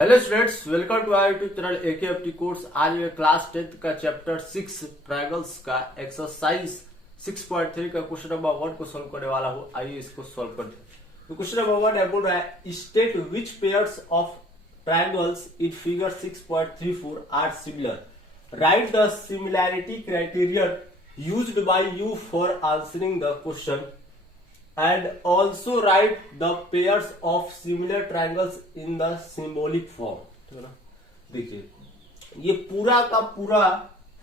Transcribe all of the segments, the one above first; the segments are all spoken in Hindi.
Hello students, welcome to our YouTube channel AKFT course. आज मैं क्लास 10th का चैप्टर 6 ट्रायंगल्स का एक्सरसाइज 6.3 का क्वेश्चन नंबर 1 को सोल्व करने वाला हूँ। आइए इसको सोल्व करते हैं। तो क्वेश्चन नंबर 1 है, बोल रहा है state which pairs of triangles in figure 6.34 are similar, write the similarity criterion used by you for answering the question and also write the pairs of similar triangles in the symbolic form। ठीक है ना। देखिए ये पूरा का पूरा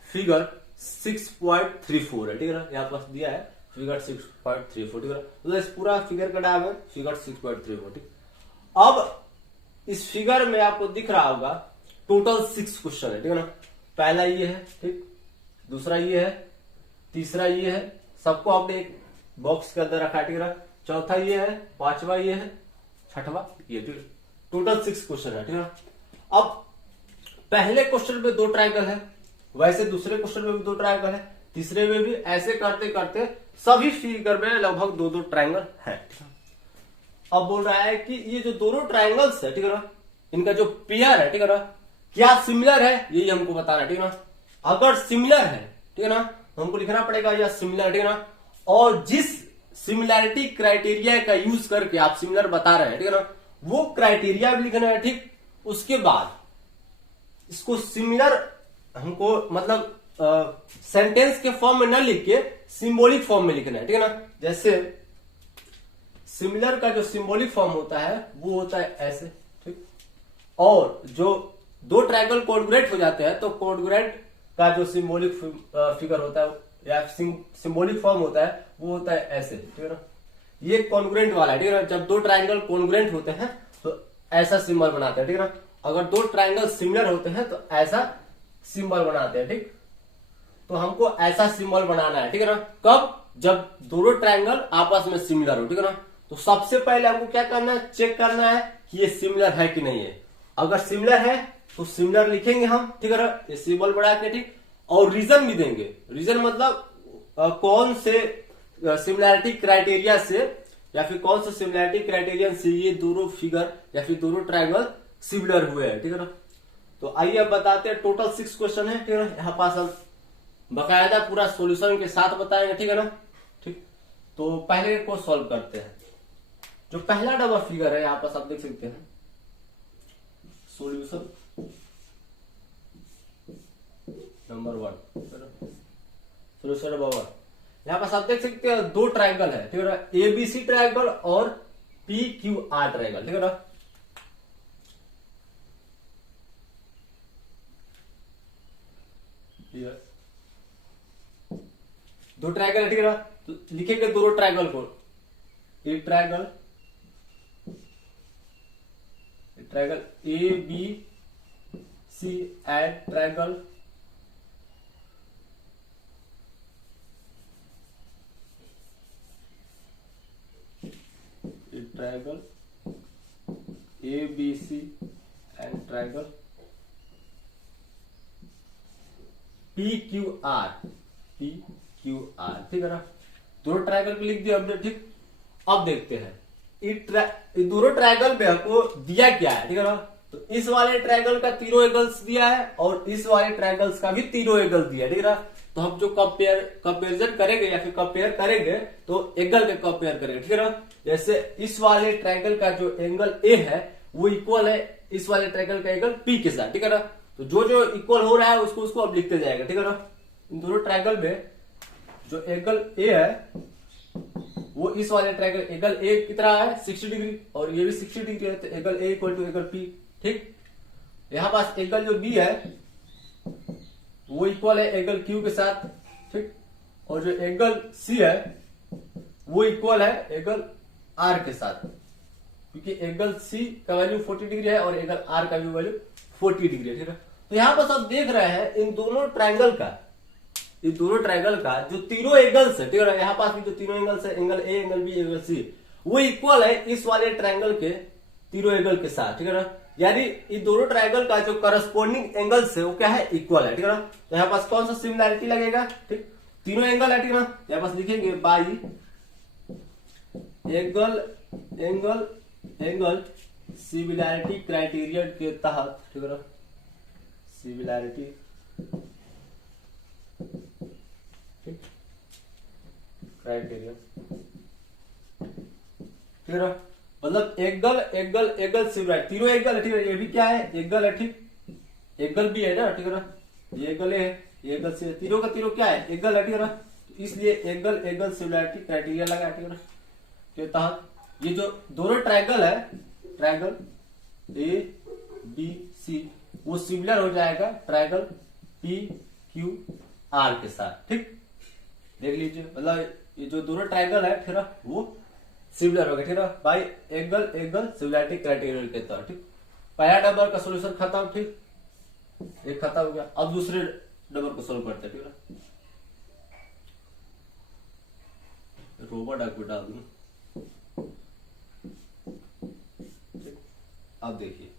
फिगर 6.34 है। ठीक है ना, यहाँ पास दिया है फिगर 6.34। ठीक है ना, तो इस पूरा फिगर का नाम है फिगर 6.34। ठीक, अब इस फिगर में आपको दिख रहा होगा टोटल 6 क्वेश्चन है। ठीक है ना, पहला ये है, ठीक, दूसरा ये है, तीसरा ये है, सबको आपने एक बॉक्स के अंदर रखा। ठीक है, चौथा ये है, पांचवा ये है, छठवा ये। ठीक है, टोटल 6 क्वेश्चन है। ठीक है, अब पहले क्वेश्चन में 2 ट्रायंगल है, वैसे दूसरे क्वेश्चन में भी 2 ट्रायंगल है, तीसरे में भी। ऐसे करते करते सभी फिगर में लगभग 2-2 ट्रायंगल है। अब बोल रहा है कि ये जो दोनों ट्रायंगल्स है, ठीक है ना, इनका जो पेयर है, ठीक है ना, क्या सिमिलर है, यही हमको बताना है। ठीक है ना, अगर सिमिलर है, ठीक है ना, हमको लिखना पड़ेगा या सिमिलर। ठीक है ना, और जिस सिमिलैरिटी क्राइटेरिया का यूज करके आप सिमिलर बता रहे हैं, ठीक है ना, वो क्राइटेरिया भी लिखना है। ठीक, उसके बाद इसको सिमिलर हमको मतलब सेंटेंस के फॉर्म में ना लिख के सिंबॉलिक फॉर्म में लिखना है। ठीक है ना, जैसे सिमिलर का जो सिंबॉलिक फॉर्म होता है वो होता है ऐसे। ठीक, और जो 2 ट्रायंगल कोऑर्डिनेट हो जाते हैं तो कोऑर्डिनेट का जो सिंबॉलिक फिगर होता है या सिंबॉलिक फॉर्म होता है वो होता है ऐसे। ठीक है ना, ये कॉन्ग्रुएंट वाला है। ठीक है ना, जब 2 ट्रायंगल कॉन्ग्रुएंट होते हैं तो ऐसा सिंबल बनाते हैं। ठीक है ना, अगर 2 ट्रायंगल सिमिलर होते हैं तो ऐसा सिंबल बनाते हैं। ठीक, तो हमको ऐसा सिंबल बनाना है। ठीक है ना, कब? जब दोनों ट्रायंगल आपस में सिमिलर हो। ठीक है ना, तो सबसे पहले हमको क्या करना है, चेक करना है कि ये सिमिलर है कि नहीं है। अगर सिमिलर है तो सिमिलर लिखेंगे हम। ठीक है ना, ये सिंबल बढ़ा के। ठीक, और रीजन भी देंगे। रीजन मतलब कौन से सिमिलैरिटी क्राइटेरिया से या फिर कौन से सिमिलैरिटी क्राइटेरियन से ये दोनों फिगर या फिर दोनों ट्रायंगल सिमिलर हुए हैं। ठीक है ना, तो आइए अब बताते हैं। टोटल 6 क्वेश्चन है। ठीक है ना, यहाँ पास हम बकायदा पूरा सॉल्यूशन के साथ बताएंगे। ठीक है ना, ठीक, तो पहले को सॉल्व करते हैं। जो पहला डबल फिगर है यहाँ पास आप देख सकते हैं, सॉल्यूशन नंबर 1। सोल्यूशन नंबर 1, यहाँ पास आप देख सकते हैं 2 ट्रायंगल है। ठीक है ना, एबीसी ट्रायंगल और पीक्यूआर ट्रायंगल। ठीक है ना, दो ट्रायंगल है। ठीक है ना, तो लिखेंगे दोनों ट्रायंगल को, A triangle A B C and triangle triangle A B C and triangle P Q R. ठीक है ना, दोनों ट्रायंगल को लिख दिया हमने। ठीक, अब देखते हैं इन दोनों ट्रायंगल में हमको दिया क्या है। ठीक है ना, तो इस वाले ट्रायंगल का तीनों एंगल्स दिया है और इस वाले ट्रायंगल्स का भी तीनों एंगल दिया है। ठीक है ना, तो हम जो कंपेरिजन करेंगे या फिर कंपेयर करेंगे तो एंगल के कंपेयर करेंगे। ठीक है ना, जैसे इस वाले ट्रायंगल का जो एंगल ए है वो इक्वल है इस वाले ट्रायंगल का एंगल पी के साथ। ठीक है ना, तो जो जो इक्वल हो रहा है उसको अब लिखते जाएगा। ठीक है ना, इन दोनों ट्रायंगल में जो एंगल ए है वो इस वाले ट्रायंगल एंगल ए कितना है 60 डिग्री और ये भी 60 डिग्री है, तो angle A equal to angle P. ठीक, यहां पास एंगल जो बी है वो इक्वल है एंगल क्यू के साथ। ठीक, और जो एंगल सी है वो इक्वल है एंगल आर के साथ, क्योंकि एंगल सी का वैल्यू 40 डिग्री है और एंगल आर का भी वैल्यू 40 डिग्री है। ठीक है, तो यहां पर आप देख रहे हैं इन दोनों ट्रायंगल का जो तीनों एंगल्स है। ठीक है, यहाँ पास भी जो तीनों एंगल्स है, angle A, angle B, angle C, वो इक्वल है इस वाले ट्रायंगल के तीनों एंगल के साथ। ठीक है ना, यानी इन दोनों ट्रायंगल का जो करस्पॉन्डिंग एंगल्स है वो क्या है, इक्वल है। ठीक है ना, तो यहाँ पास कौन सा सिमिलैरिटी लगेगा, ठीक, तीनों एंगल है। ठीक है ना, यहाँ पास लिखेंगे by angle angle angle similarity criterion के तहत, ठीक है ना, सिमिलैरिटी क्राइटेरियन, ठीक है, मतलब एंगल एंगल एंगल सिमिलैरिटी, तीनों एंगल है, ठीक है, ये भी क्या है, एंगल है, ठीक, एंगल भी है ना, ठीक है ना, ये एंगल है, ये एंगल से, तीनों का तीनों क्या है, एंगल है, ठीक है ना, इसलिए एंगल एंगल सिमिलैरिटी क्राइटेरिया लगा, ठीक है ना, के तहत ये जो दोनों ट्रायंगल है, ट्रायंगल ए बी सी, वो सिमिलर हो जाएगा ट्रायंगल पी क्यू आर के साथ, ठीक, देख लीजिए, मतलब ये जो दोनों ट्रायंगल है, ठीक है, वो सिमिलर हो गया, ठीक है, bye angle angle similarity criteria के तहत, ठीक, पहला नंबर का सोल्यूशन खत्म, ठीक, एक खत्म हो गया। अब दूसरे नंबर को सोल्व करते हैं, ठीक है, रोबोट डाक डाल दूं, अब देखिए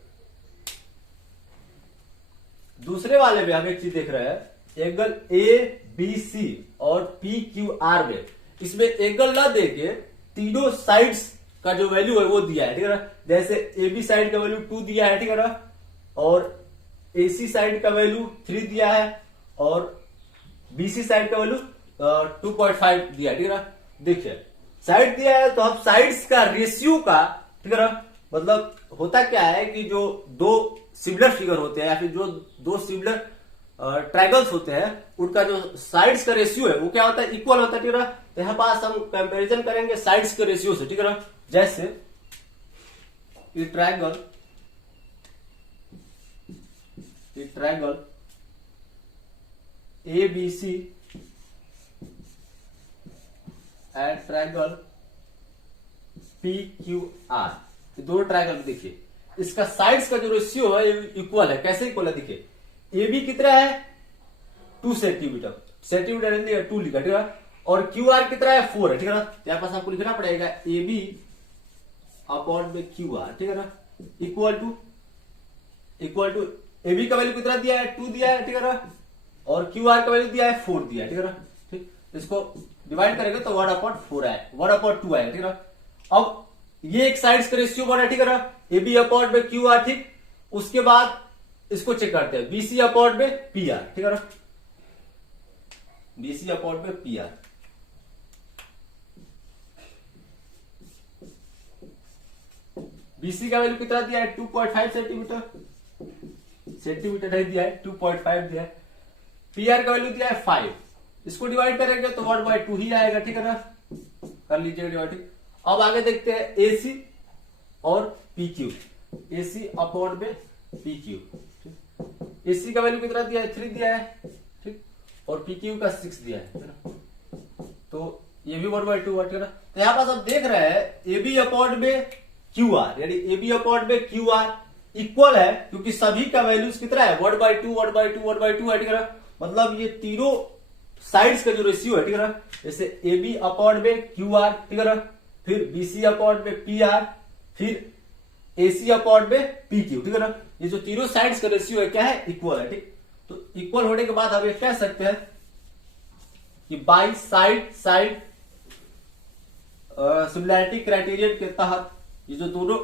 दूसरे वाले में हम एक चीज देख रहे हैं, एंगल ए बी सी और पी क्यू आर में, इसमें एंगल ना देके तीनों साइड्स का जो वैल्यू है वो दिया है, ठीक है ना, जैसे ए बी साइड का वैल्यू 2 दिया है, ठीक है ना, और एसी साइड का वैल्यू 3 दिया है, और बीसी साइड का वैल्यू 2.5 दिया है, ठीक है ना, देखिए साइड दिया है तो अब साइड्स का रेशियो का, ठीक है ना, मतलब होता क्या है कि जो दो सिमिलर फिगर होते हैं या फिर जो दो सिमिलर ट्रायंगल्स होते हैं, उनका जो साइड्स का रेशियो है वो क्या होता है, इक्वल होता है, ठीक है ना, तो यहां पास हम कंपैरिजन करेंगे साइड्स के रेशियो से, ठीक है ना, जैसे ये triangle A B C and triangle P Q R, दोनों ट्रायंगल देखिए, इसका साइड्स का जो रेशियो है इक्वल है, कैसे इक्वल है, देखिए ए बी कितना है 2 सेंटीमीटर, सेंटीमीटर 2 लिखा, ठीक है, और क्यू आर कितना है 4 है, ठीक है ना, यहाँ पास आपको लिखना पड़ेगा ए बी अपॉन में क्यू आर, ठीक है ना, इक्वल टू ए बी का वैल्यू कितना दिया है 2 दिया है, ठीक है ना, और क्यू आर का वैल्यू दिया है 4 दिया है, ठीक है ना, ठीक, इसको डिवाइड करेंगे तो 1/4 आए, 1/2 आए, ठीक है ना, अब ये एक साइड्स का रेशियो बना, ठीक है ना, ए बी अपॉन में क्यू आर, ठीक, उसके बाद इसको चेक करते हैं बीसी अपॉन में पी आर, ठीक है ना, बीसी अपॉन में पी आर, बीसी का वैल्यू कितना दिया है 2.5 सेंटीमीटर नहीं दिया है, 2.5 दिया है, पी आर का वैल्यू दिया है 5, इसको डिवाइड करेंगे तो 1/2 ही आएगा, ठीक है ना, कर लीजिएगा डिवाइड। अब आगे देखते हैं एसी और पी क्यू, एसी अपॉन में पी क्यू, एसी का वैल्यू कितना दिया है 3 दिया है, ठीक, और पी क्यू का 6 दिया है ना, तो ये भी 1/2 है, ठीक है ना, तो यहां पास आप देख रहे हैं ए बी अपॉन में क्यू आर, यानी ए बी अपॉन में क्यू आर इक्वल है, क्योंकि सभी का वैल्यूज कितना है 1/2 है, ठीक है ना, मतलब ये तीनों साइड्स का जो रेशियो है, ठीक है ना, जैसे ए बी अपॉन में क्यू आर, ठीक है ना, फिर बीसी अपॉन में पी आर, फिर एसी अपॉन में पी क्यू, ठीक है ना, ये जो तीनों साइड्स का रेशियो है क्या है इक्वल है, ठीक, तो इक्वल होने के बाद हम ये कह सकते हैं कि बाई साइड सिमिलैरिटी क्राइटेरियन के तहत ये जो दोनों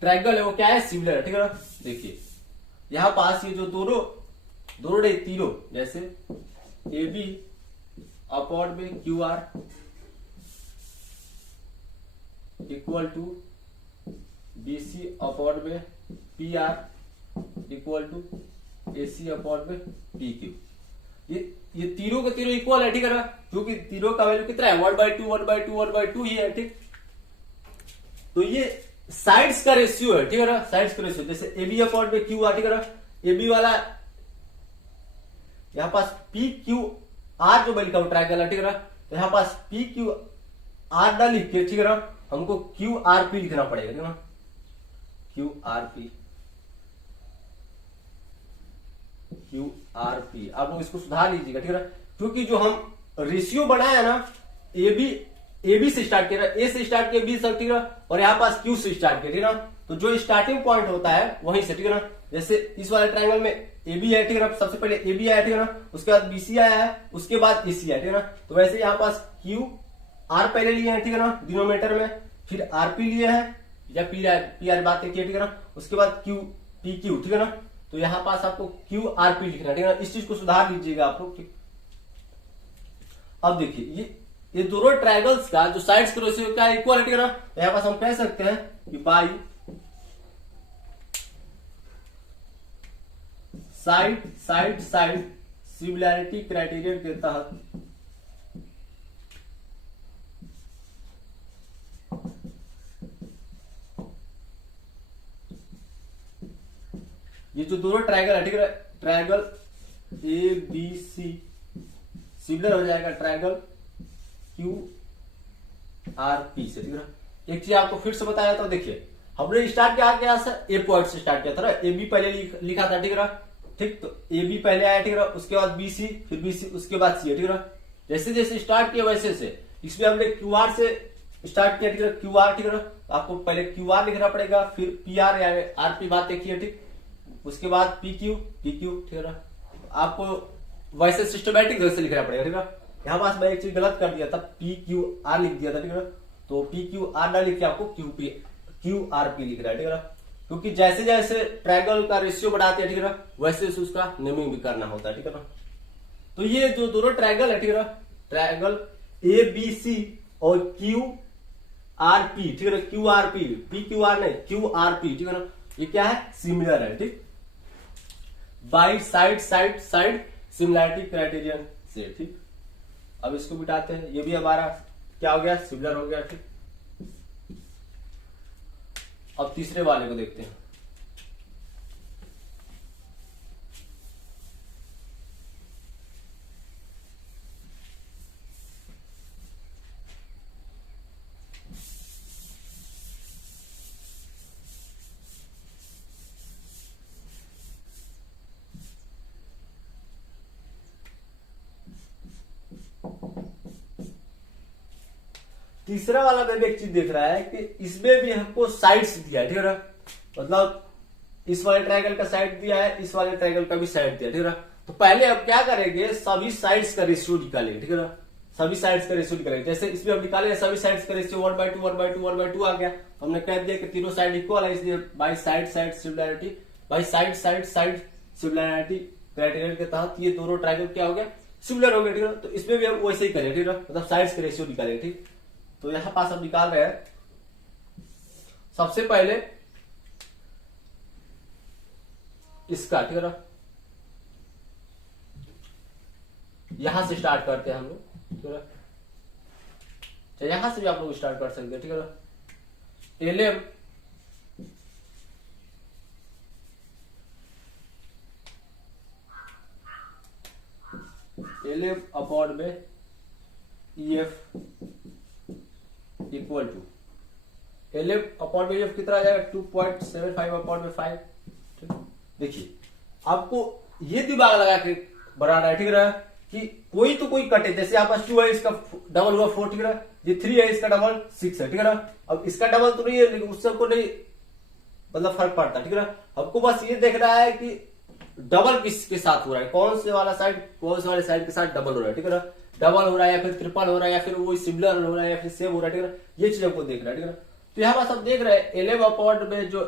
ट्रायंगल है वो क्या है सिमिलर है, ठीक है ना, देखिए यहां पास ये जो दोनों नहीं तीनों, जैसे ए बी अपॉन में Q R equal to BC upon में P R equal to AC upon में पी क्यू, ये तीनों के तीनों इक्वल है, ठीक है ना, क्योंकि तीनों का वैल्यू कितना है 1/2 ही है, ठीक, तो ये साइड्स का रेशियो है, ठीक है ना, साइड्स का रेशियो, जैसे ए बी अपॉन में क्यू आर, ठीक है ना, ए बी वाला यहां पास पी क्यू आर जो मैं लिखा हूं ट्रायंगल है, ठीक है ना, तो यहां पास पी क्यू आर ना लिख के, ठीक है ना, हमको क्यू आर पी लिखना पड़ेगा, ठीक है ना, क्यू आर पी, आप लोग इसको सुधार लीजिएगा, ठीक है ना, क्योंकि जो हम रेशियो बनाया ना ए बी से स्टार्ट किया, ए से स्टार्ट किया बी से, ठीक है, और यहाँ पास क्यू से स्टार्ट किया, ठीक है, तो जो स्टार्टिंग पॉइंट होता है वहीं से, ठीक है ना, जैसे इस वाले ट्रायंगल में ए बी है, ठीक है, सबसे पहले ए बी आया, ठीक है, उसके बाद बीसी आया है, उसके बाद एसी आया, ठीक है, तो वैसे यहाँ पास क्यू आर पहले लिए हैं, ठीक है ना, डिनोमिनेटर में, फिर आरपी लिए हैं, या पी आर बात देखिए, ठीक है ना। उसके बाद क्यू पी क्यू, ठीक है ना। तो यहाँ पास आपको क्यू आर पी लिखना है, ठीक है ना। इस चीज को सुधार लीजिएगा आप लोग। अब देखिए ये दोनों ट्रायंगल्स का जो साइड्स का रेशियो क्या इक्वल है, ठीक है ना। तो यहाँ पास हम कह सकते हैं कि बाई साइड सिमिलैरिटी क्राइटेरियन के तहत ये जो दोनों ट्रायंगल है, ठीक है, triangle A B C similar हो जाएगा ट्रायंगल क्यू आर पी से, ठीक है। एक चीज आपको फिर से बताया था, देखिए हमने स्टार्ट किया सर ए पॉइंट से स्टार्ट किया था ना। ए बी पहले लिखा था, ठीक है। ठीक, तो ए बी पहले आया, ठीक है। उसके बाद बी सी, फिर बी सी, उसके बाद सी, ठीक है। जैसे जैसे स्टार्ट किया वैसे से इसमें हमने क्यू आर से स्टार्ट किया, ठीक है। क्यू आर, ठीक है। आपको पहले क्यू आर लिखना पड़ेगा, फिर पी आर या आर पी बात देखिए, ठीक। उसके बाद पी क्यू, ठीक है ना। आपको वैसे सिस्टमैटिक वैसे लिखना पड़ेगा, ठीक है। यहाँ पास मैं एक चीज गलत कर दिया था, पी क्यू आर लिख दिया था, ठीक है। तो पी क्यू आर ना लिख के आपको क्यू आर पी लिख रहा है, ठीक है। क्योंकि जैसे जैसे ट्रायंगल का रेशियो बढ़ाते हैं, ठीक है, वैसे वैसे उसका नेमिंग भी करना होता है, ठीक है ना। तो ये जो दोनों ट्रायंगल है, ठीक है, ट्रायंगल ए बी सी और क्यू आर पी, ठीक है, Q R P Q are नहीं, क्यू आर पी, ठीक है ना। ये क्या है, सिमिलर है, ठीक। बाई साइड सिमिलैरिटी क्राइटेरियन से, ठीक। अब इसको मिटाते हैं, ये भी हमारा क्या हो गया, सिमिलर हो गया, ठीक। अब तीसरे वाले को देखते हैं। तीसरा वाला में भी एक चीज देख रहा है कि इसमें भी हमको साइड्स दिया है, ठीक है। मतलब इस वाले ट्रायंगल का साइड दिया है, इस वाले ट्रायंगल का भी साइड दिया है, ठीक है। तो पहले हम क्या करेंगे, सभी साइड्स का रेशियो निकालेंगे, ठीक है ना। सभी साइड्स का रेशियो निकालेंगे। जैसे इसमें हम निकालेंगे सभी साइड्स का रेशियो 1/2 हमने कह दिया कि तीनों साइड इक्वल है, इसलिए by side similarity by side similarity criterion के तहत ये दोनों ट्रायंगल क्या हो गया, सिमिलर हो गया, ठीक है। तो इसमें भी हम वैसे ही करेंगे, ठीक है। मतलब साइड्स का रेशियो निकालेंगे, ठीक। तो यहां पास हम निकाल रहे हैं सबसे पहले इसका, ठीक है ना। यहां से स्टार्ट करते हैं हम लोग, ठीक है। तो यहां से भी आप लोग स्टार्ट कर सकते हैं, ठीक है ना। एलएम अपॉन में EF equal to LF upon में ईएफ कितना आ जाएगा, 2.75 अपॉन में 5, ठीक। देखिए आपको ये दिमाग लगा के बनाना है, ठीक है, कि कोई तो कोई कटे। जैसे यहाँ पास 2 है, इसका डबल हुआ 4, ठीक है। ये 3 है, इसका डबल 6 है, ठीक है ना। अब इसका डबल तो नहीं है, लेकिन उससे हमको नहीं मतलब फर्क पड़ता, ठीक है ना। हमको बस ये देखना है कि डबल किसके साथ हो रहा है, कौन से वाले साइड के साथ डबल हो रहा है, ठीक है ना। डबल हो रहा है या फिर ट्रिपल हो रहा है या फिर वो सिमिलर हो रहा है या फिर सेम हो रहा है, ठीक है ना। ये चीज हमको देखना है, ठीक है ना। तो यहाँ पास हम देख रहे हैं 11 अपॉन में जो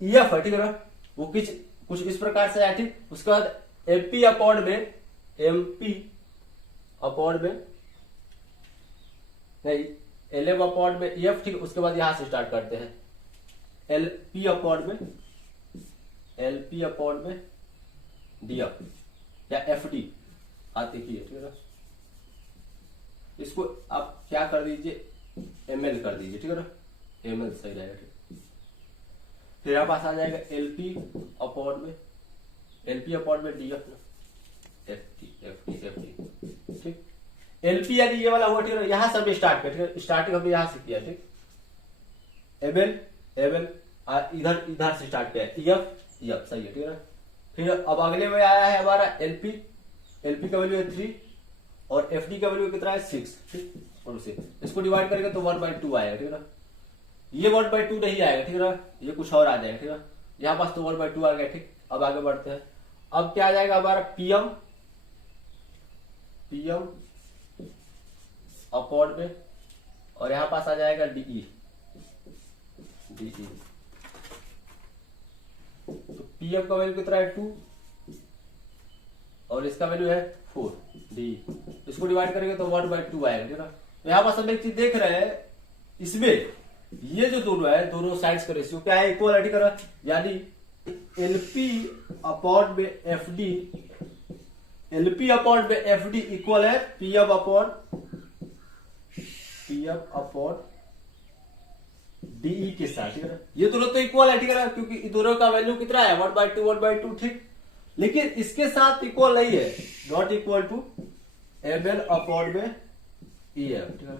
ईएफ है, ठीक है ना, वो कुछ इस प्रकार से है, ठीक। उसके बाद एमपी अपॉन में नहीं 11 अपॉन में ईएफ, ठीक। उसके बाद यहां से स्टार्ट करते हैं एलपी अपॉन में डीएफ या एफडी आती है, ठीक है ना। इसको आप क्या कर दीजिए, एमएल कर दीजिए, ठीक है ना। एमएल सही रहेगा, ठीक। फिर यहाँ पास आ जाएगा एलपी अपॉन में डीएफ ना, एफटी, ठीक। एलपी यानी ये वाला हुआ, ठीक है। यहां से हम स्टार्ट कर, ठीक है। स्टार्टिंग हमने यहां से किया, ठीक। एमएल इधर से स्टार्ट किया, ईएफ सही है, ठीक है ना। फिर अब अगले में आया है हमारा एलपी का वैल्यू है 3 और एफडी का वैल्यू कितना है 6, ठीक। और उसे इसको डिवाइड करेंगे तो 1/2 आएगा, ठीक है ना। ये 1/2 नहीं आएगा, ठीक है ना। ये कुछ और आ जाएगा, ठीक है। यहाँ पास तो 1/2 आ गया, ठीक। अब आगे बढ़ते हैं। अब क्या आ जाएगा हमारा पीएम अपॉन में और यहाँ पास आ जाएगा डीई डी ई। तो पी एफ का वैल्यू कितना है 2 और इसका वैल्यू है 4 डी। इसको डिवाइड करेंगे तो 1/2 आएगा, ठीक है। तो यहाँ पर हम एक चीज देख रहे हैं, इसमें ये जो दोनों है, दोनों साइड्स का रेशियो क्या है, इक्वल है, ठीक है। यानी एलपी अपॉन में एफ डी, एलपी अपॉन में एफ डी इक्वल है पीएफ अपॉन डीई के साथ, ठीक है। ये दोनों तो इक्वल है, ठीक है, क्योंकि इन दोनों का वैल्यू कितना है 1/2 ठीक। लेकिन इसके साथ इक्वल नहीं है, not equal to M L upon में ई एफ, ठीक है।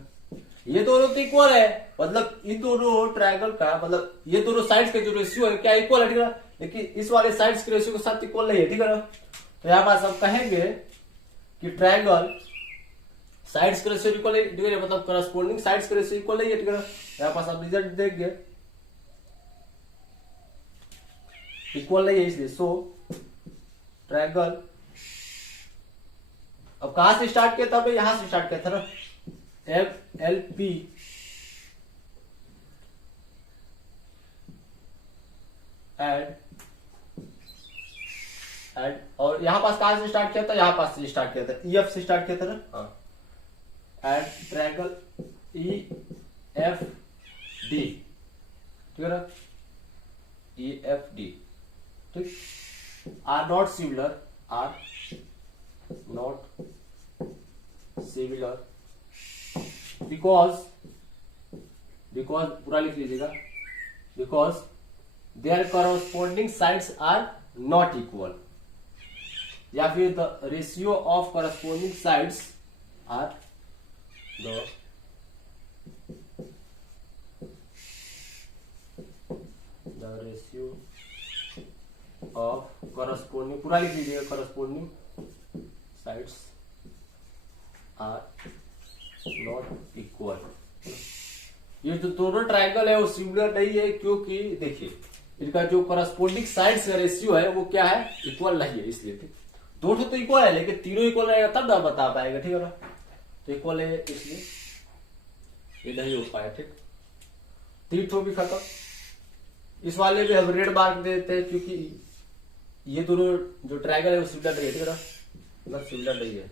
ये दोनों तो इक्वल है, मतलब इन दोनों ट्रायंगल का, मतलब ये दोनों साइड्स का जो रेशियो है क्या इक्वल है, ठीक है। लेकिन इस वाले साइड्स के रेशियो के साथ इक्वल नहीं है, ठीक है ना। तो यहां पास हम कहेंगे कि ट्रायंगल साइड्स का रेशियो इक्वल है, मतलब करस्पॉन्डिंग साइड्स का रेशियो इक्वल नहीं है, ठीक है। यहां पास आप रिजल्ट देंगे इक्वल नहीं है, इसलिए सो ट्रायंगल। अब कहां से स्टार्ट किया था, तो यहां से स्टार्ट किया था ना, एफ एल पी एंड और यहां पास कहां से स्टार्ट किया था, यहां पास से स्टार्ट किया था, ई एफ से स्टार्ट किया था ना, हाँ। And triangle E F D, ठीक है ना, ई एफ डी, ठीक, आर नॉट सिमिलर, बिकॉज पूरा लिख लीजिएगा, because their corresponding sides are not equal, या फिर the ratio of corresponding sides are the ratio of corresponding, पूरा लिख लीजिएगा, corresponding sides are not equal. ये जो दोनों ट्रायंगल है वो सिमिलर नहीं है, क्योंकि देखिए इनका जो करस्पॉन्डिंग साइड्स का रेशियो है वो क्या है, इक्वल नहीं है, इसलिए ठीक। दोनों तो इक्वल है, लेकिन तीनों इक्वल रहेगा तब ना बता पाएगा, ठीक है ना। तो इक्वल है इसलिए ये नहीं हो पाया, ठीक। तीन तो भी खत्म। इस वाले में हम रेड मार्क देते हैं, क्योंकि ये दोनों जो ट्रायंगल है वो सिमिलर नहीं है, ठीक है ना, मतलब सिमिलर नहीं है,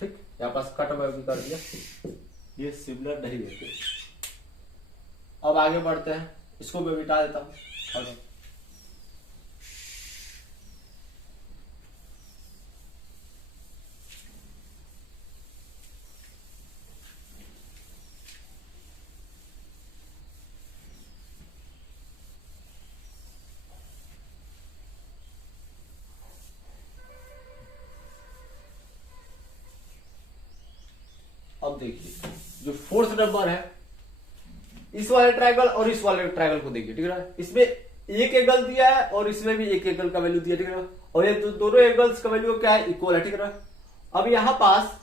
ठीक। यहाँ पास कट भी कर दिया, ये सिमिलर नहीं है, ठीक। अब आगे बढ़ते हैं, इसको मैं मिटा देता हूं। अब देखिए जो फोर्थ नंबर है, इस वाले ट्रायंगल और इस वाले ट्रायंगल को देखिए, ठीक है ना। इसमें एक एंगल दिया है और इसमें भी एक एंगल का वैल्यू दिया, ठीक है ना। और ये दोनों एंगल्स का वैल्यू क्या है, इक्वल है, ठीक है ना। अब यहां पास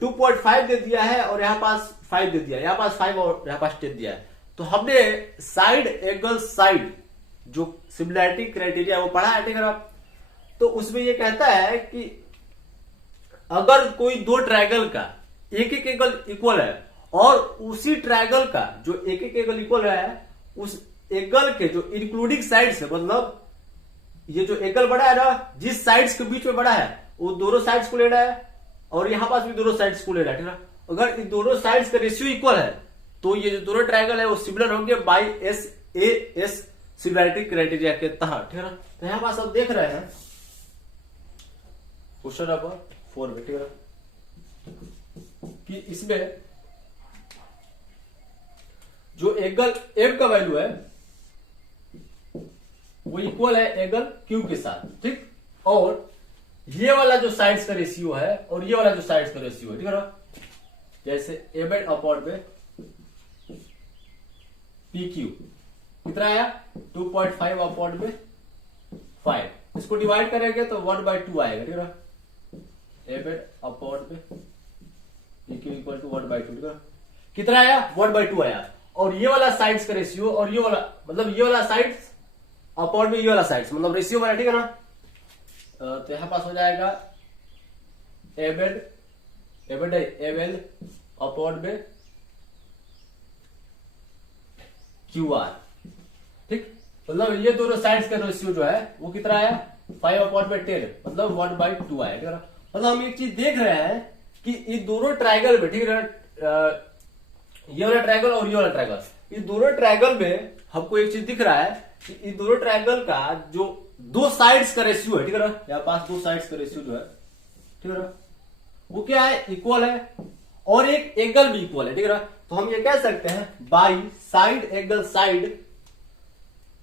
2.5 दे दिया है और यहां पास 5 दे दिया है, यहां पास 5 और यहां पास 10 दिया है। तो हमने साइड एंगल साइड जो सिमिलैरिटी क्राइटेरिया वो पढ़ा है, ठीक है ना। तो उसमें ये कहता है कि अगर कोई दो ट्रायंगल का एक एक एंगल इक्वल है और उसी ट्रायंगल का जो एक एक एंगल इक्वल है, उस एंगल के जो इंक्लूडिंग साइड्स है, मतलब ये जो एंगल बड़ा है ना, जिस साइड्स के बीच में बड़ा है वो दोनों साइड्स को लेना है, और यहां पास भी दोनों साइड्स को लेना है, ठीक है। अगर इन दोनों साइड्स का रेशियो इक्वल है तो ये जो दोनों ट्रायंगल है वो सिमिलर होंगे बाई एस सिमिलैरिटी क्राइटेरिया के तहत, ठीक है ना। तो यहां पास आप देख रहे हैं क्वेश्चन नंबर 4 में, ठीक है, कि इसमें जो एंगल एम का वैल्यू है वो इक्वल है एंगल क्यू के साथ, ठीक। और ये वाला जो साइड्स का रेशियो है और ये वाला जो साइड्स का रेशियो है, ठीक है ना, जैसे एम एड अपॉन में पी क्यू कितना आया 2.5 अपॉन में 5, इसको डिवाइड करेंगे तो 1/2 आएगा, ठीक है ना। एम एड अपॉन में पी क्यू इक्वल टू 1/2, ठीक है। कितना आया 1/2 आया। और ये वाला साइड्स का रेशियो और ये वाला, मतलब ये वाला साइड्स अपॉन में ये वाला साइड्स, मतलब रेशियो वाला, ठीक है ना। तो यहां पास हो जाएगा एम एल अपॉन में क्यू आर। ठीक, मतलब ये दोनों साइड्स का रेशियो जो है वो कितना आया 5/10, मतलब 1/2 आया। ठीक है, मतलब हम एक चीज देख रहे हैं कि इन दोनों ट्रायंगल में, ठीक है, ये वाला ट्रायंगल और ये वाला ट्रायंगल, इन दोनों ट्रायंगल में हमको एक चीज दिख रहा है कि इन दोनों ट्रायंगल का जो दो साइड्स का रेशियो है, ठीक है ना, यहाँ पास दो साइड्स का रेशियो जो है, ठीक है ना, वो क्या है, इक्वल है, और एक एंगल भी इक्वल है। ठीक है ना, तो हम ये कह सकते हैं by side angle side,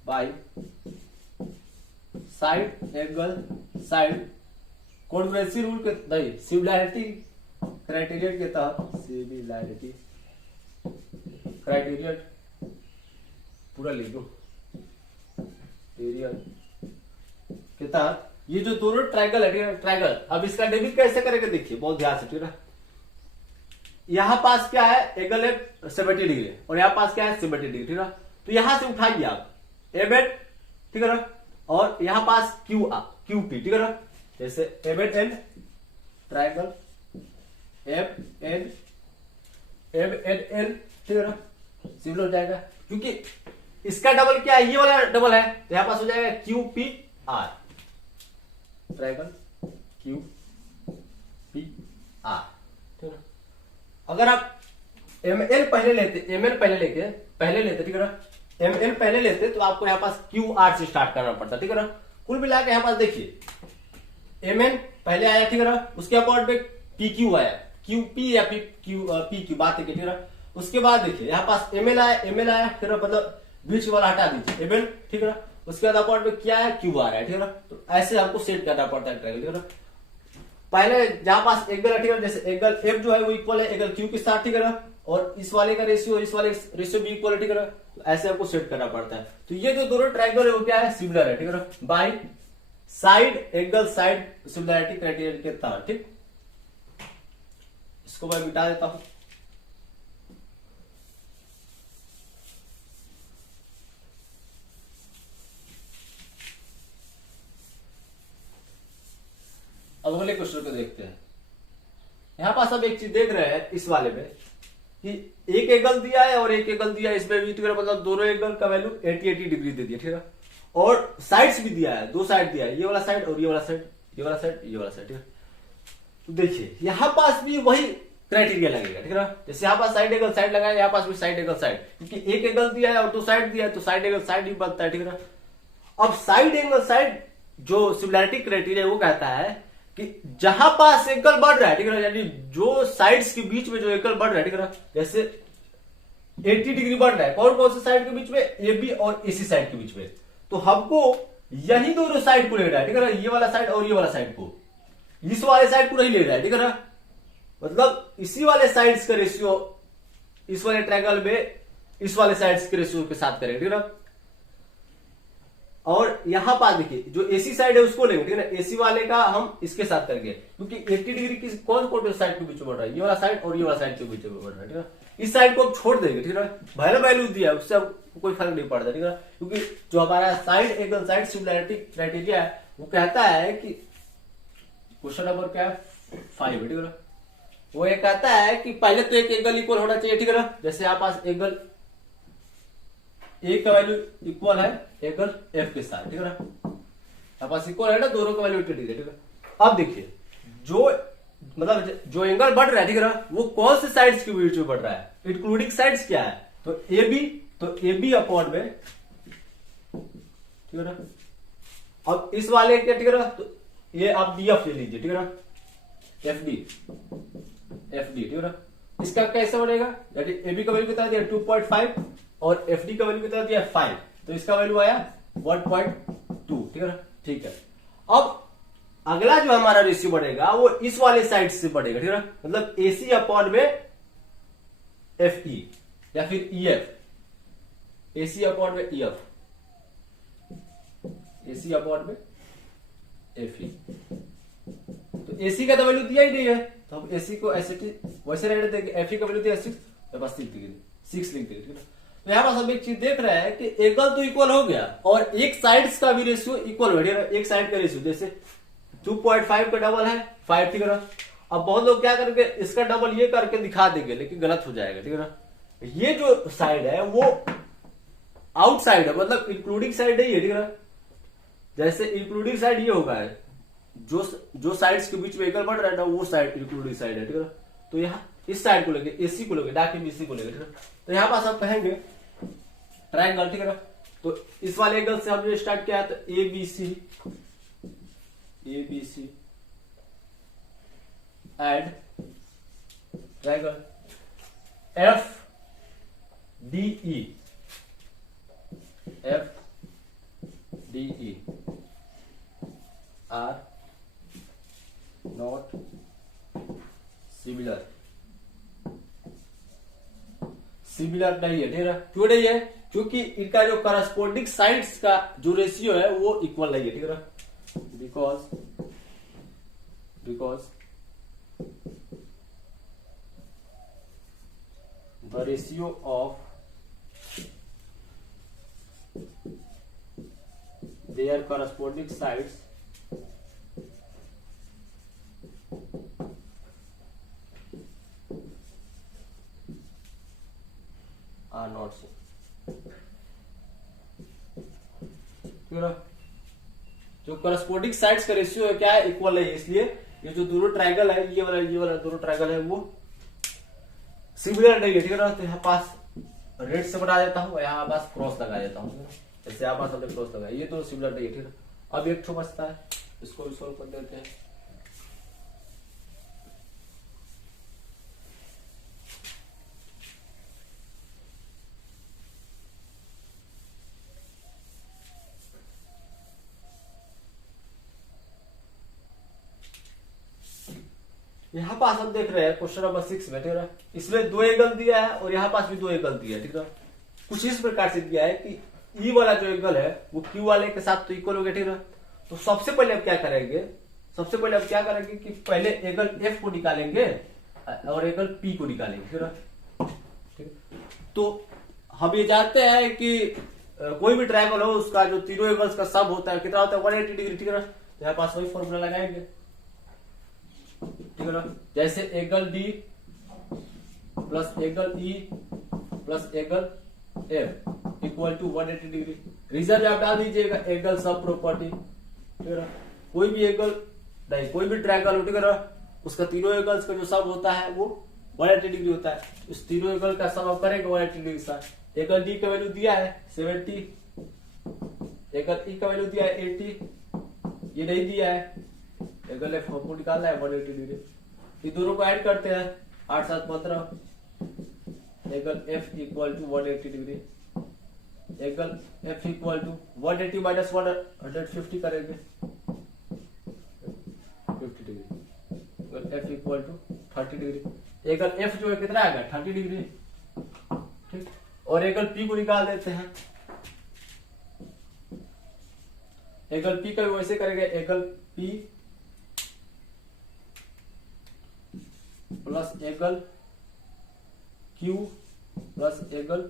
by side angle side congruency rule के नहीं, सिमिलैरिटी क्राइटेरिया के तहत, सिमिलैरिटी क्राइटेरिया पूरा लिख दो के तहत ये जो दोनों ट्रायंगल है, ठीक है, ट्रायंगल, अब इसका डेबिट कैसे करेंगे देखिए बहुत ध्यान से। ठीक है, यहां पास क्या है, एंगल है 70 डिग्री और यहां पास क्या है 70 डिग्री। ठीक है, तो यहां से उठाइए आप एबेट, ठीक है ना, और यहां पास क्यू पी, ठीक है ना, जैसे एबेट एंड ट्रायंगल एब एन, ठीक है ना, सिमिलर हो जाएगा, क्योंकि इसका डबल क्या है, ये वाला डबल है, तो यहां पास हो जाएगा Q P R, triangle Q P R. ठीक है, अगर आप एम एल पहले लेते, एम एल पहले लेते, ठीक है ना, एम एल पहले लेते तो आपको यहां पास क्यू आर से स्टार्ट करना पड़ता, ठीक है ना। कुल मिला के यहां पास देखिए एम एन पहले आया, ठीक है ना, उसके अकॉर्ड में पी क्यू आया, क्यू पी या पी क्यू बात है, ठीक है ना। उसके बाद देखिए यहां पास एम एल आया, फिर मतलब बीच वाला हटा दीजिए एम एल, ठीक है ना, उसके बाद अकॉर्ड में क्या है क्यू आर है, ठीक है ना। तो ऐसे हमको सेट करना पड़ता है ट्रायंगल, ठीक है ना। पहले जहां पास एंगल है, ठीक है, जैसे एंगल एफ जो है वो इक्वल है एंगल क्यू के साथ, ठीक है ना, और इस वाले का रेशियो इस वाले रेशियो भी इक्वल है, ठीक है ना, तो ऐसे आपको सेट करना पड़ता है। तो ये जो दोनों ट्रायंगल है वो क्या है, सिमिलर है, ठीक है ना, by side angle side similarity criteria के तहत। ठीक, इसको मैं मिटा देता हूं। अब अगले क्वेश्चन को देखते हैं। यहां पास अब एक चीज देख रहे हैं इस वाले में कि एक एंगल दिया है और एक एंगल दिया है, इसमें भी, ठीक है, मतलब दोनों एंगल का वैल्यू 80 डिग्री दे दिया, ठीक है, और साइड्स भी दिया है, दो साइड दिया है, ये वाला साइड और ये वाला साइड, ये वाला साइड, ये वाला साइड, ठीक है। तो देखिए यहां पास भी वही क्राइटेरिया लगेगा, ठीक है ना, जैसे यहां पास साइड एंगल साइड लगाया, यहां पास भी साइड एंगल साइड, क्योंकि एक एंगल दिया है और दो साइड दिया है, तो साइड एंगल साइड ही बनता है, ठीक है ना। अब साइड एंगल साइड जो सिमिलैरिटी क्राइटेरिया वो कहता है कि जहां पास एंगल बढ़ रहा है, ठीक है ना, यानी जो साइड्स के बीच में जो एंगल बढ़ रहा है, ठीक है ना, जैसे 80 डिग्री बढ़ रहा है, कौन कौन से साइड के बीच में, ए बी और एसी साइड के बीच में, तो हमको यही दोनों साइड को ले रहा है, ठीक है ना, ये वाला साइड और ये वाला साइड को, इस वाले साइड को नहीं ले रहा है, ठीक है ना, मतलब इसी वाले साइड्स का रेशियो इस वाले ट्रायंगल में इस वाले साइड्स के रेशियो के साथ करेंगे, ठीक है ना। और यहां पर देखिए जो एसी साइड है उसको लेंगे, ठीक है ना, एसी वाले का हम इसके साथ करेंगे, क्योंकि 80 डिग्री की कौन कौन साइड के बीच में बढ़ रहा है, ये वाला साइड और ये वाला साइड के बीच में बढ़ रहा है, ठीक है। इस साइड को हम छोड़ देंगे, ठीक है, पहले वैल्यू दिया है उससे कोई फर्क नहीं पड़ता, ठीक है, क्योंकि जो हमारा side angle side similarity criteria है वो कहता है कि क्वेश्चन नंबर क्या है 5, ठीक है, वो ये कहता है कि पहले तो एक एंगल इक्वल होना चाहिए, ठीक है ना, जैसे यहाँ पास एंगल ए का वैल्यू इक्वल है एंगल एफ के साथ, ठीक है ना, यहाँ पास इक्वल है ना, दोनों का वैल्यू 80 डिग्री, ठीक है। अब देखिए जो मतलब जो एंगल बढ़ रहा है, ठीक है ना, वो कौन से साइड्स के बीच में बढ़ रहा है, इंक्लूडिंग साइड्स क्या है, तो ए बी अपॉन में, ठीक है ना। अब इस वाले के, ठीक है ना, तो ये आप डी एफ ले लीजिए, ठीक है ना, एफ डी, ठीक है ना, इसका कैसे बढ़ेगा, ए बी का वैल्यू कितना दिया 2.5 और एफ डी का वैल्यू कितना दिया 5, तो इसका वैल्यू आया 1.2, ठीक है ना, ठीक है। अब अगला जो हमारा रेशियो बढ़ेगा वो इस वाले साइड से बढ़ेगा, ठीक है ना, मतलब एसी अपॉन में एफ ई या फिर ई एफ, एसी अपॉन में ई एफ, एसी अपॉन में एफ ई, तो एसी का तो वैल्यू दिया ही नहीं है, तो हम एसी को ऐसे वैसे रहने देंगे, एफ ई का वैल्यू दिया 6, बस 6 लिख देंगे, ठीक है। तो यहाँ पास हम एक चीज देख रहे हैं कि एंगल तो इक्वल हो गया और एक साइड्स का भी रेशियो इक्वल हो गया, एक साइड का रेशियो जैसे 2.5 का डबल है 5, ठीक है ना। अब बहुत लोग क्या करके इसका डबल ये करके दिखा देंगे, लेकिन गलत हो जाएगा, ठीक है ना। ये जो साइड है वो आउटसाइड है, मतलब इंक्लूडिंग साइड नहीं है, ठीक है। जैसे इंक्लूडिंग साइड ये होगा, जो साइड्स के बीच में एंगल बन रहा है ना, वो साइड इंक्लूडिंग साइड है, ठीक है। तो यहाँ इस साइड को लेके एसी को लेके, ना कि बीसी को लेके, ठीक है। तो यहाँ पास हम कहेंगे ट्रायंगल, ठीक है। तो इस वाले एंगल से हमने स्टार्ट किया, तो A B C and triangle F D E are not similar नहीं है, ठीक है। क्यों नहीं है? क्योंकि इनका जो करस्पॉन्डिंग साइड्स का जो रेशियो है वो इक्वल नहीं है, ठीक है। Because the ratio of their corresponding sides are not same, ठीक है। जो करस्पॉन्डिंग साइड्स का रेशियो है क्या है, इक्वल है, इसलिए ये जो दोनों ट्रायंगल है, ये वाला दोनों ट्रायंगल है वो सिमिलर नहीं है, ठीक है ना। तो यहाँ पास रेड से बना देता हूँ, यहाँ पास क्रॉस लगा देता हूँ, जैसे यहाँ पास हमने क्रॉस लगाया, ये तो सिमिलर नहीं है, ठीक है। अब एक ठो बचता है, इसको भी सोल्व कर देते हैं। यहाँ पास हम देख रहे हैं क्वेश्चन नंबर 6 में, ठीक है। इसमें 2 एंगल दिया है और यहाँ पास भी 2 एंगल दिया है, ठीक है। कुछ इस प्रकार से दिया है कि ई वाला जो एंगल है वो क्यू वाले के साथ तो इक्वल हो गया, ठीक है। तो सबसे पहले हम क्या करेंगे कि पहले एंगल एफ को निकालेंगे और एंगल पी को निकालेंगे, ठीक है। तो हम ये जानते हैं कि कोई भी ट्रायंगल हो उसका जो तीनों एंगल्स का सम होता है कितना होता है, 180 डिग्री, ठीक है। यहाँ पास वही फॉर्मूला लगाएंगे, ठीक है ना। जैसे angle D plus angle E plus angle F equal to 180 degree. Reason आप डाल दीजिएगा एंगल सब प्रॉपर्टी, ठीक है। कोई भी एंगल नहीं, कोई भी ट्रायंगल हो, ठीक है, उसका तीनों एंगल्स का जो सम होता है वो 180 डिग्री होता है। इस तीनों एंगल का सम आप करेंगे 180 डिग्री का। एंगल डी का वैल्यू दिया है 70, एंगल ई का वैल्यू दिया है 80, ये नहीं दिया है। एंगल एफ हमको निकालना है 180 डिग्री। ये दोनों को ऐड करते हैं, 8 7 15, angle F equal to 180 degree. Angle F equal to 180 minus 150 करेंगे 50 degree. Angle F equal to 30 degree. Angle F जो है कितना आएगा 30 डिग्री, ठीक। और एंगल पी को निकाल देते हैं। एंगल पी का भी वैसे करेंगे, angle P plus angle Q plus angle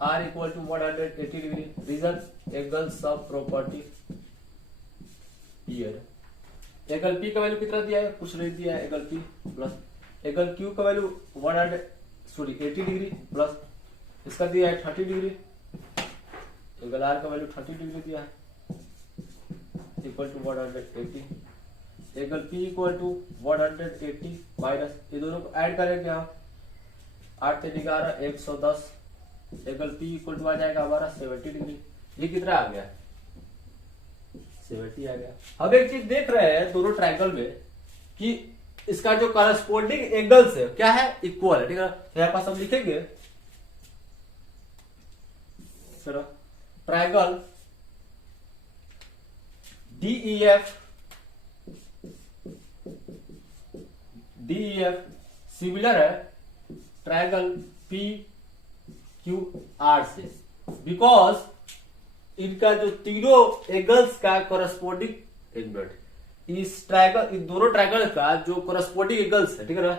R equal to 180 degree. Reason angle sum property here. Angle P का वैल्यू कितना दिया है, कुछ नहीं दिया है। Angle P plus angle Q का वैल्यू 80 डिग्री प्लस इसका दिया है 30 डिग्री। एंगल आर का वैल्यू 30 डिग्री दिया है equal to 180। Angle P equal to 180 minus ये दोनों को ऐड करेंगे हम, 8 से 11 110। एंगल पी इक्वल टू आ जाएगा हमारा 70 डिग्री। ये कितना आ गया 70 आ गया। अब एक चीज देख रहे हैं दोनों ट्रायंगल में कि इसका जो करस्पॉन्डिंग एंगल्स है क्या है, इक्वल है, ठीक है। तो यहाँ पास हम लिखेंगे ट्रायंगल DEF सिमिलर है ट्रायंगल PQR से, बिकॉज इनका जो तीनों एंगल्स का करस्पॉन्डिंग एंगल इस ट्रायंगल, इन दोनों ट्रायंगल का जो करस्पॉन्डिंग एंगल्स है, ठीक है ना,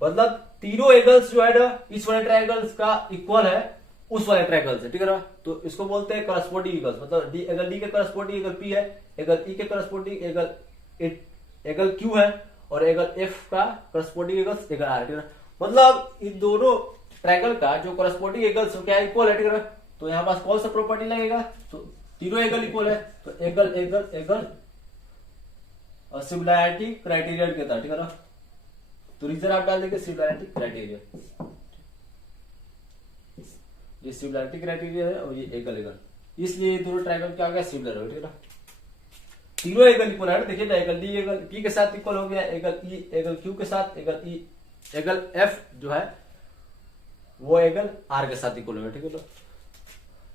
मतलब तीनों एंगल्स जो है ना इस वाले ट्रायंगल्स का इक्वल है उस वाले ट्रायंगल से, ठीक है ना। तो इसको बोलते हैं करस्पॉन्डिंग एंगल्स, मतलब एंगल डी के करस्पॉन्डिंग एंगल पी है, एंगल ई के करस्पॉन्डिंग एंगल क्यू है और एंगल एफ का करस्पॉन्डिंग एंगल्स एंगल आर है, ठीक है। मतलब इन दोनों ट्रायंगल का जो करस्पॉन्डिंग एंगल्स क्या इक्वल है, ठीक है। तो यहाँ पास कौन सा प्रॉपर्टी लगेगा, तो तीनों एगल इक्वल है, तो एगल एगल एगल और सिमिलैरिटी क्राइटेरिया के था, ठीक है ना। तो रीजन आप डाल देंगे सिमिलैरिटी क्राइटेरिया, ये सिमिलैरिटी क्राइटेरिया है और ये एगल एगल, इसलिए ये दोनों ट्रायंगल क्या हो गया, सिमिलर हो, ठीक है ना। तीनों एगल इक्वल है, देखिए ना, एगल डी एगल पी के साथ इक्वल हो गया, एगल ई एगल क्यू के साथ, एगल ई एगल एफ जो है वो एगल आर के साथ इक्वल हो गया, ठीक है ना,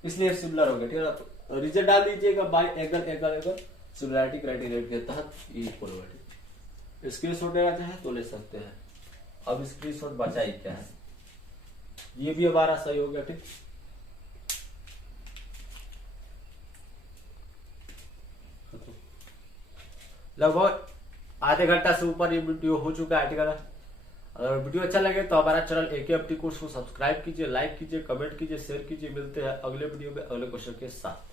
इसलिए सिमिलर हो गया, ठीक है ना। तो रीजन डाल दीजिएगा by angle angle angle similarity criteria के तहत ये इक्वल हो गया। स्क्रीनशॉट लेना चाहे तो ले सकते हैं। अब स्क्रीनशॉट बचा ही क्या है, ये भी हमारा सही हो गया, ठीक। लगभग आधे घंटा से ऊपर ये वीडियो हो चुका है, ठीक है ना। अगर वीडियो अच्छा लगे तो हमारा चैनल AKFT कोर्स को सब्सक्राइब कीजिए, लाइक कीजिए, कमेंट कीजिए, शेयर कीजिए। मिलते हैं अगले वीडियो में अगले क्वेश्चन के साथ।